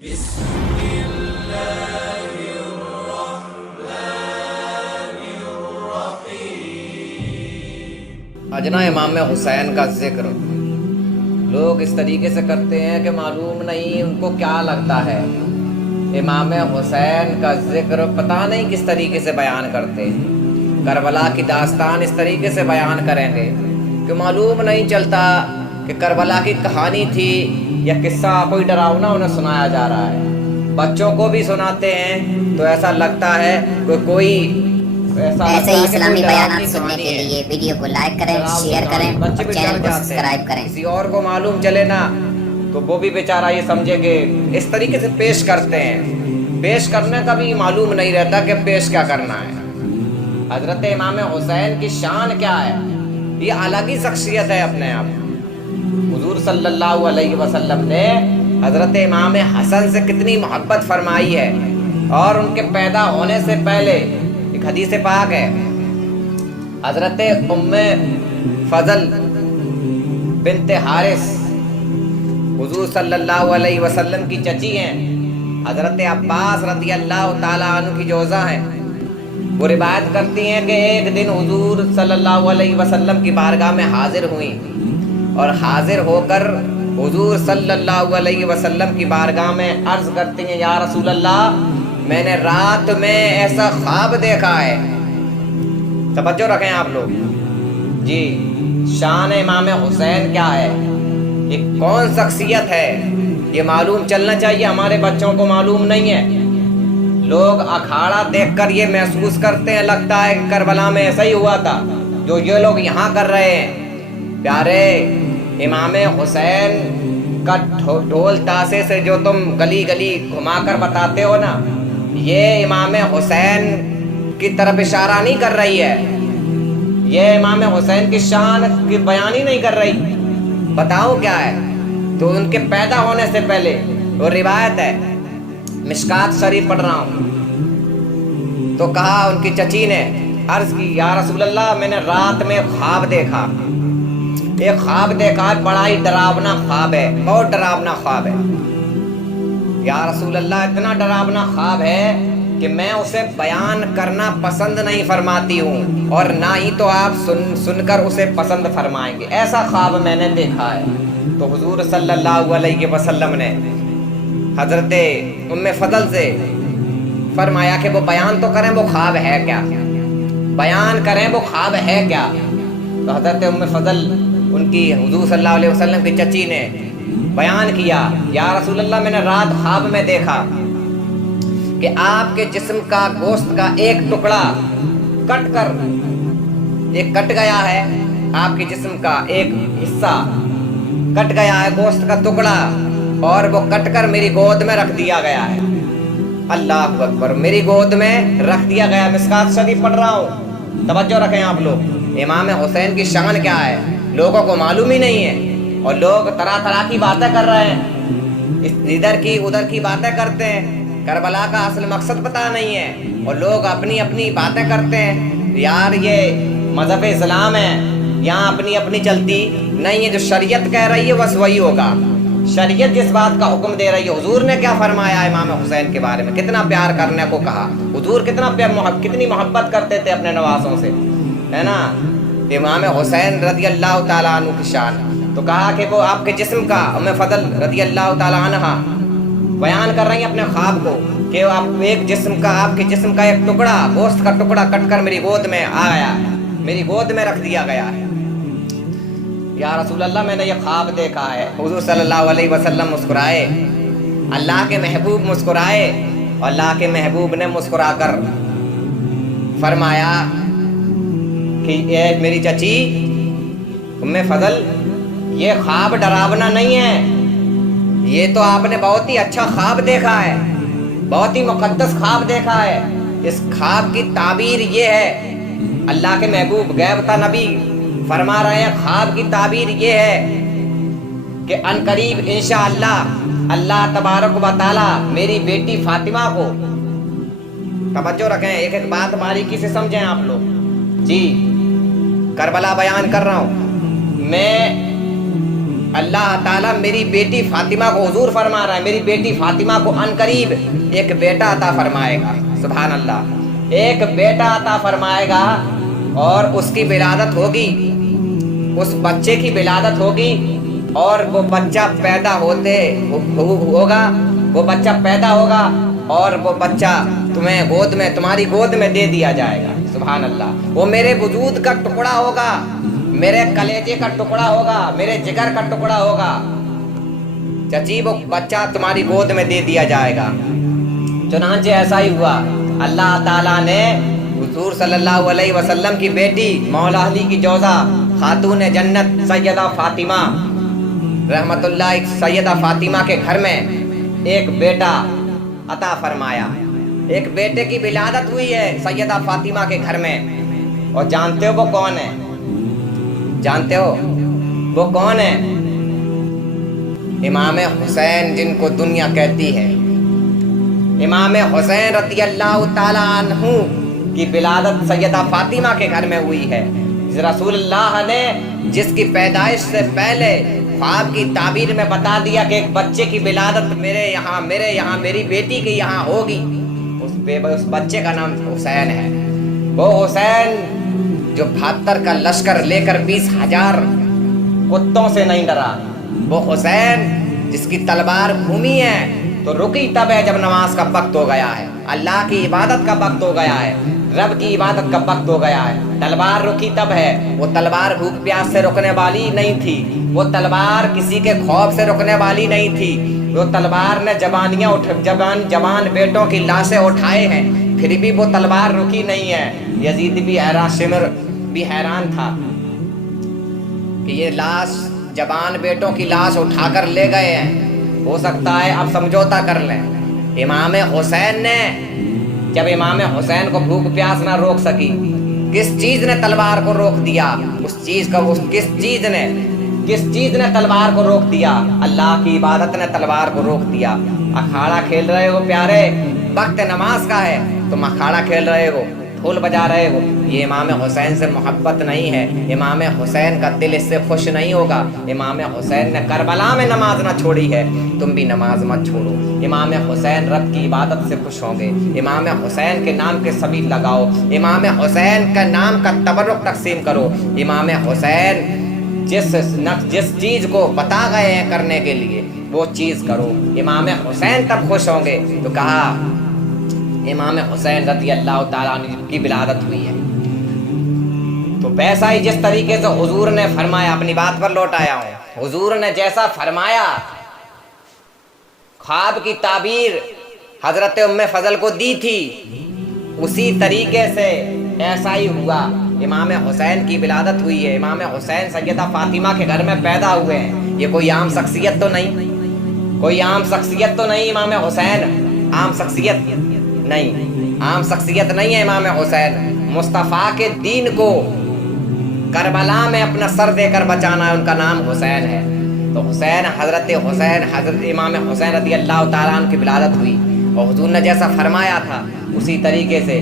بسم اللہ الرحمن الرحیم۔ اجنا امام حسین کا ذکر لوگ اس طریقے سے کرتے ہیں کہ معلوم نہیں ان کو کیا لگتا ہے۔ امام حسین کا ذکر پتہ نہیں کس طریقے سے بیان کرتے ہیں، کربلا کی داستان اس طریقے سے بیان کریں گے کہ معلوم نہیں چلتا کہ کربلا کی کہانی تھی یا قصہ کوئی ڈراؤنا انہیں سنایا جا رہا ہے۔ بچوں کو بھی سناتے ہیں تو ایسا لگتا ہے کوئی ایسے ہی اسلامی بیانات سننے کے لیے ویڈیو کو لائک کریں، شیئر کریں اور چینل کو سبسکرائب کریں۔ کسی اور کو معلوم چلے نا تو وہ بھی بیچارہ یہ سمجھے کہ اس طریقے سے پیش کرتے ہیں، پیش کرنے کا بھی معلوم نہیں رہتا کہ پیش کیا کرنا ہے۔ حضرت امام حسین کی شان کیا ہے؟ یہ الگ ہی شخصیت ہے اپنے آپ۔ حضور صلی اللہ علیہ وسلم نے حضرت امام حسن سے کتنی محبت فرمائی ہے، اور ان کے پیدا ہونے سے پہلے ایک حدیث پاک ہے، حضرت ام فضل بنت حارث حضور صلی اللہ علیہ وسلم کی چچی ہیں، حضرت عباس رضی اللہ تعالیٰ عنہ کی جوزہ ہیں۔ وہ روایت کرتی ہیں کہ ایک دن حضور صلی اللہ علیہ وسلم کی بارگاہ میں حاضر ہوئیں، اور حاضر ہو کر حضور صلی اللہ علیہ وسلم کی بارگاہ میں عرض کرتی ہیں، یا رسول اللہ، میں نے رات میں ایسا خواب دیکھا ہے۔ توجہ رکھیں آپ لوگ جی، شان امام حسین کیا ہے، یہ کون شخصیت ہے، یہ معلوم چلنا چاہیے۔ ہمارے بچوں کو معلوم نہیں ہے، لوگ اکھاڑا دیکھ کر یہ محسوس کرتے ہیں لگتا ہے کہ کربلا میں ایسا ہی ہوا تھا جو یہ لوگ یہاں کر رہے ہیں۔ پیارے امام حسین کا ڈھول تاسے سے جو تم گلی گلی گھما کر بتاتے ہو نا، یہ امام حسین کی طرف اشارہ نہیں کر رہی ہے، یہ امام حسین کی شان کی بیان ہی نہیں کر رہی۔ بتاؤ کیا ہے؟ تو ان کے پیدا ہونے سے پہلے وہ روایت ہے، مشکات شریف پڑھ رہا ہوں، تو کہا ان کی چچی نے عرض کی، یا رسول اللہ، میں نے رات میں خواب دیکھا، ایک خواب دیکھا، بڑا ہی ڈراونا خواب ہے، بہت ڈراونا خواب ہے یا رسول اللہ، اتنا ڈراونا خواب ہے کہ میں اسے بیان کرنا پسند نہیں فرماتی ہوں، اور نہ ہی تو آپ سن کر اسے پسند فرمائیں گے، ایسا خواب میں نے دیکھا ہے۔ تو حضور صلی اللہ علیہ وسلم نے حضرت ام فضل سے فرمایا کہ وہ بیان تو کریں وہ خواب ہے کیا، بیان کریں وہ خواب ہے کیا۔ تو حضرت ام فضل ان کی حضور صلی اللہ علیہ وسلم کی چچی نے بیان کیا، یا رسول اللہ، میں نے رات خواب میں دیکھا کہ آپ کے جسم کا گوشت کا ایک ٹکڑا کٹ کر ایک کٹ گیا ہے، آپ کے جسم کا ایک حصہ کٹ گیا ہے، گوشت کا ٹکڑا، اور وہ کٹ کر میری گود میں رکھ دیا گیا ہے۔ اللہ اکبر، میری گود میں رکھ دیا گیا۔ مشکات شریف پڑھ رہا ہوں، توجہ رکھیں آپ لوگ۔ امام حسین کی شان کیا ہے لوگوں کو معلوم ہی نہیں ہے، اور لوگ طرح طرح کی باتیں کر رہے ہیں، ادھر کی ادھر کی باتیں کرتے ہیں، کربلا کا اصل مقصد پتہ نہیں ہے، اور لوگ اپنی اپنی باتیں کرتے ہیں۔ یار یہ مذہب اسلام ہے، یہاں اپنی اپنی چلتی نہیں ہے، جو شریعت کہہ رہی ہے بس وہی ہوگا۔ شریعت جس بات کا حکم دے رہی ہے، حضور نے کیا فرمایا امام حسین کے بارے میں، کتنا پیار کرنے کو کہا حضور، کتنی محبت کرتے تھے اپنے نوازوں سے، ہے نا۔ امام حسین رضی اللہ تعالیٰ عنہ کی شان، تو کہا کہ وہ آپ کے جسم کا، ام فضل رضی اللہ تعالیٰ عنہ بیان کر رہی ہیں اپنے خواب کو کہ آپ کے جسم کا ایک ٹکڑا، گوشت کا ٹکڑا کٹ کر میری گود میں آیا ہے، میری گود میں رکھ دیا گیا ہے۔ یا رسول اللہ، میں نے یہ خواب دیکھا ہے۔ حضور صلی اللہ علیہ وسلم مسکرائے، اللہ کے محبوب مسکرائے، اور اللہ کے محبوب نے مسکرا کر فرمایا کہ اے میری چچی ام فضل، یہ خواب ڈراونا نہیں ہے، یہ تو آپ نے بہت ہی اچھا خواب دیکھا ہے، بہت ہی مقدس خواب دیکھا ہے۔ اس خواب کی تعبیر یہ ہے، اللہ کے محبوب غیب تا نبی فرما رہے ہیں، خواب کی تعبیر یہ ہے کہ ان قریب انشاءاللہ اللہ تبارک و تعالی میری بیٹی فاطمہ کو، توجہ رکھیں، ایک ایک بات باریکی سے سمجھیں آپ لوگ جی، کربلا بیان کر رہا ہوں میں، اللہ تعالیٰ میری بیٹی فاطمہ کو، حضور فرما رہا ہے میری بیٹی فاطمہ کو ان قریب ایک بیٹا عطا فرمائے گا. سبحان اللہ. ایک بیٹا عطا فرمائے گا اور اس کی ولادت ہوگی، اس بچے کی ولادت ہوگی اور وہ بچہ پیدا ہوتے ہوگا، وہ بچہ پیدا ہوگا اور وہ بچہ تمہیں گود میں، تمہاری گود میں دے دیا جائے گا. سبحان اللہ. وہ میرے وجود کا ٹکڑا ہوگا، میرے کلیجے کا ٹکڑا ہوگا، میرے جگر کا ٹکڑا ہوگا. چچی وہ بچہ تمہاری گود میں دے دیا جائے گا. چنانچہ ایسا ہی ہوا. اللہ تعالیٰ نے حضور صلی اللہ علیہ وسلم کی بیٹی مولا علی کی جوزہ خاتون جنت سیدہ فاطمہ رحمت اللہ، سیدہ فاطمہ کے گھر میں ایک بیٹا عطا فرمایا. ایک بیٹے کی ولادت ہوئی ہے سیدہ فاطمہ کے گھر میں. اور جانتے ہو وہ کون ہے؟ جانتے ہو وہ کون ہے؟ امام حسین، جن کو دنیا کہتی ہے. امام حسین رضی اللہ تعالی عنہ کی ولادت سیدہ فاطمہ کے گھر میں ہوئی ہے. رسول اللہ نے جس کی پیدائش سے پہلے خواب کی تعبیر میں بتا دیا کہ ایک بچے کی ولادت میرے یہاں میری بیٹی کے یہاں ہوگی، اس بچے کا نام حسین ہے. وہ حسین جو 72 کا لشکر لے کر 20,000 کتوں سے نہیں ڈرا. وہ حسین جس کی تلوار گھومی ہے تو رکی تب ہے جب نماز کا وقت ہو گیا ہے، اللہ کی عبادت کا وقت ہو گیا ہے، رب کی عبادت کا وقت ہو گیا ہے. تلوار رکی تب ہے. وہ تلوار بھوک پیاس سے رکنے والی نہیں تھی، وہ تلوار کسی کے خوف سے رکنے والی نہیں تھی. وہ تلوار نے جوان بیٹوں کی لاشیں اٹھائے ہیں، پھر بھی وہ تلوار رکی نہیں ہے. یزید بھی حیران، شمر بھی حیران تھا کہ یہ لاش، جوان بیٹوں کی لاش اٹھا کر لے گئے ہیں، ہو سکتا ہے اب سمجھوتا کر لیں. امام حسین نے، جب امام حسین کو بھوک پیاس نہ روک سکی، کس چیز نے تلوار کو روک دیا؟ کس چیز نے تلوار کو روک دیا؟ اللہ کی عبادت نے تلوار کو روک دیا. اکھاڑا کھیل رہے ہو پیارے، وقت نماز کا ہے، تم اکھاڑا کھیل رہے ہو، ڈھول بجا رہے ہو. یہ امام حسین سے محبت نہیں ہے. امام حسین کا دل اس سے خوش نہیں ہوگا. امام حسین نے کربلا میں نماز نہ چھوڑی ہے، تم بھی نماز مت چھوڑو. امام حسین رب کی عبادت سے خوش ہوں گے. امام حسین کے نام کے سبیل لگاؤ، امام حسین کا نام کا تبرک تقسیم کرو. امام حسین جس چیز کو بتا گئے ہیں کرنے کے لیے وہ چیز کرو. امام حسین تب خوش ہوں گے. تو کہا امام حسین رضی اللہ تعالیٰ عنہ کی ولادت ہوئی ہے. تو ویسا ہی جس طریقے سے حضور نے فرمایا، اپنی بات پر لوٹ آیا ہوں، حضور نے جیسا فرمایا، خواب کی تعبیر حضرت ام فضل کو دی تھی، اسی طریقے سے ایسا ہی ہوا. امام حسین کی ولادت ہوئی ہے. امام حسین سیدہ فاطمہ کے گھر میں پیدا ہوئے ہیں. یہ کوئی عام شخصیت تو نہیں، کوئی عام شخصیت تو نہیں. امام حسین عام شخصیت نہیں ہے. امام حسین مصطفیٰ کے دین کو کربلا میں اپنا سر دے کر بچانا ہے، ان کا نام حسین ہے. تو حضرت امام حسین رضی اللہ تعالیٰ عنہ کی ولادت ہوئی اور حضور نے جیسا فرمایا تھا اسی طریقے سے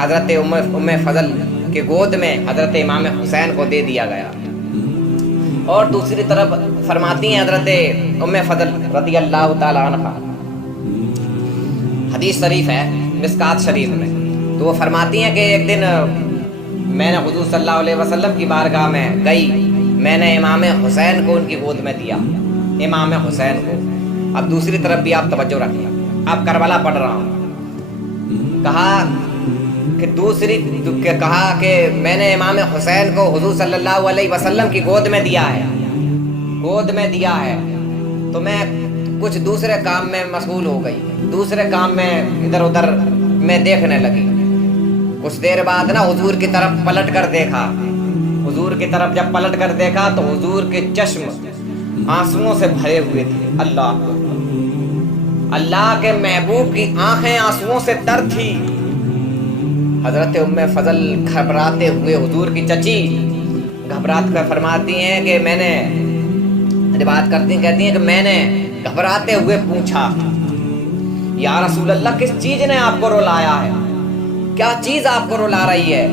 حضرت ام فضل کے گود میں حضرت امام حسین کو دے دیا گیا. اور دوسری طرف فرماتی ہیں حضرت ام فضل رضی اللہ تعالیٰ عنہ، حدیث شریف ہے مشکات شریف میں، تو وہ فرماتی ہیں کہ ایک دن میں نے حضور صلی اللہ علیہ وسلم کی بارگاہ میں گئی، میں نے امام حسین کو ان کی گود میں دیا. امام حسین کو. اب دوسری طرف بھی آپ توجہ رکھیں، اب کربلا پڑھ رہا ہوں. کہا کہ میں نے امام حسین کو حضور صلی اللہ علیہ وسلم کی گود میں دیا ہے. تو میں کچھ دوسرے کام میں مشغول ہو گئی، دوسرے کام میں ادھر ادھر میں دیکھنے لگی. کچھ دیر بعد نا حضور کی طرف پلٹ کر دیکھا. حضور کی طرف جب پلٹ کر دیکھا تو حضور کے چشم آنسوؤں سے بھرے ہوئے تھے. اللہ کے محبوب کی آنکھیں آنسوؤں سے تر تھی. حضرت ام فضل گھبراتے ہوئے، حضور کی چچی گھبرات کر فرماتی ہیں کہ میں نے بات کرتی کہتی ہیں کہ میں نے گھبراتے ہوئے پوچھا، یا رسول اللہ کس چیز نے آپ کو رلایا ہے؟ کیا چیز آپ کو رلا رہی ہے؟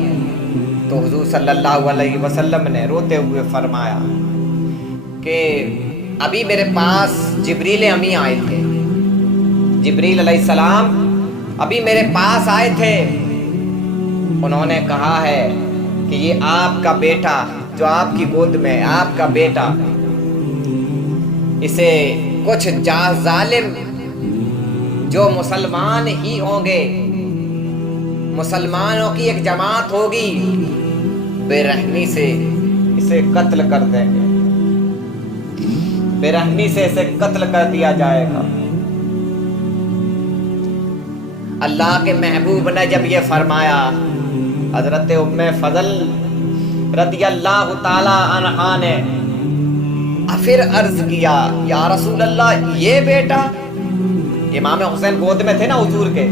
تو حضور صلی اللہ علیہ وسلم نے روتے ہوئے فرمایا کہ ابھی میرے پاس جبریل امی آئے تھے، جبریل علیہ السلام ابھی میرے پاس آئے تھے. انہوں نے کہا ہے کہ یہ آپ کا بیٹا جو آپ کی گود میں، آپ کا بیٹا، اسے کچھ ظالم جو مسلمان ہی ہوں گے، مسلمانوں کی ایک جماعت ہوگی، بے رحمی سے اسے قتل کر دیں گے، بے رحمی سے اسے قتل کر دیا جائے گا. اللہ کے محبوب نے جب یہ فرمایا، حضرت ام فضل رضی اللہ تعالی عنہا نے پھر عرض کیا، یا رسول اللہ یہ بیٹا، امام حسین گود میں تھے نا حضور کے،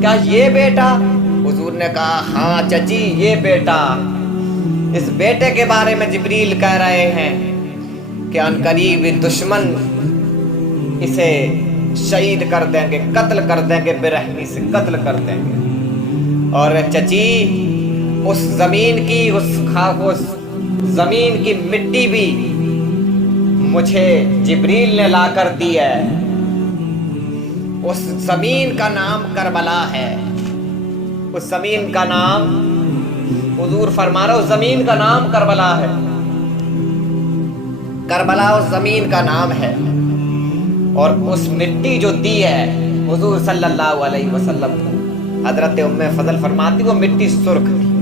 کیا یہ بیٹا؟ حضور نے کہا ہاں چچی یہ بیٹا. اس بیٹے کے بارے میں جبریل کہہ رہے ہیں کہ ان قریب دشمن اسے شہید کر دیں گے، قتل کر دیں گے، بے رحمی سے قتل کر دیں گے. اور چچی اس زمین کی، اس زمین کی مٹی بھی مجھے جبریل نے لا کر دی ہے. اس زمین کا نام کربلا ہے، اس زمین کا نام، حضور فرما رہا اس زمین کا نام کربلا ہے. کربلا اس زمین کا نام ہے. اور اس مٹی جو دی ہے حضور صلی اللہ علیہ وسلم کو، حضرت ام فضل فرماتی وہ مٹی سرخ تھی.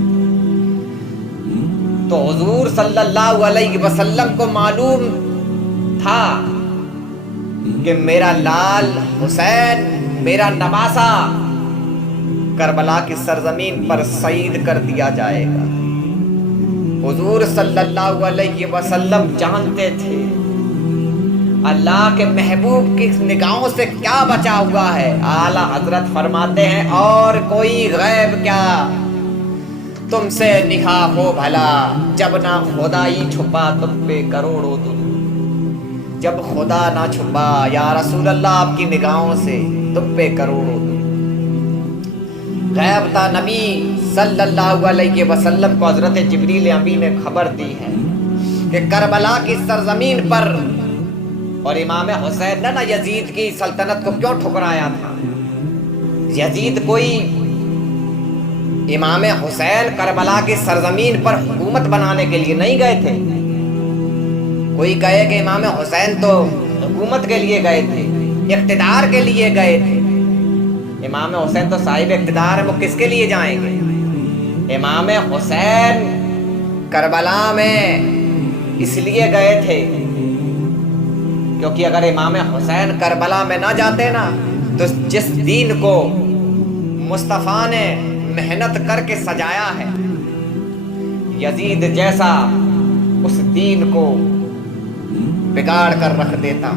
تو حضور صلی اللہ علیہ وسلم کو معلوم تھا کہ میرا لال حسین، میرا نواسا کربلا کی سرزمین پر شہید کر دیا جائے گا. حضور صلی اللہ علیہ وسلم جانتے تھے اللہ کے محبوب کی نگاہوں سے کیا بچا ہوا ہے. اعلیٰ حضرت فرماتے ہیں اور کوئی غیب کیا تم سے نگاہ ہو بھلا، جب نہ خدائی چھپا تم پہ کروڑوں دل. جب خدا نہ چھپا یا رسول اللہ آپ کی نگاہوں سے، تم پہ کروڑوں دل. غیب تھا. نبی صلی اللہ علیہ وسلم کو حضرت جبریل امی نے خبر دی ہے کہ کربلا کی سرزمین پر، اور امام حسین نے نا یزید کی سلطنت کو کیوں ٹھکرایا تھا. یزید کوئی، امام حسین کربلا کی سرزمین پر حکومت بنانے کے لیے نہیں گئے تھے. کوئی کہے کہ امام حسین تو حکومت کے لیے گئے تھے، اقتدار کے لیے گئے تھے. امام حسین تو صاحب اقتدار ہے، وہ کس کے لیے جائیں گے؟ امام حسین کربلا میں اس لیے گئے تھے کیونکہ اگر امام حسین کربلا میں نہ جاتے نا تو جس دین کو مصطفیٰ نے محنت کر کے سجایا ہے، یزید جیسا اس دین کو بگاڑ کر رکھ دیتا.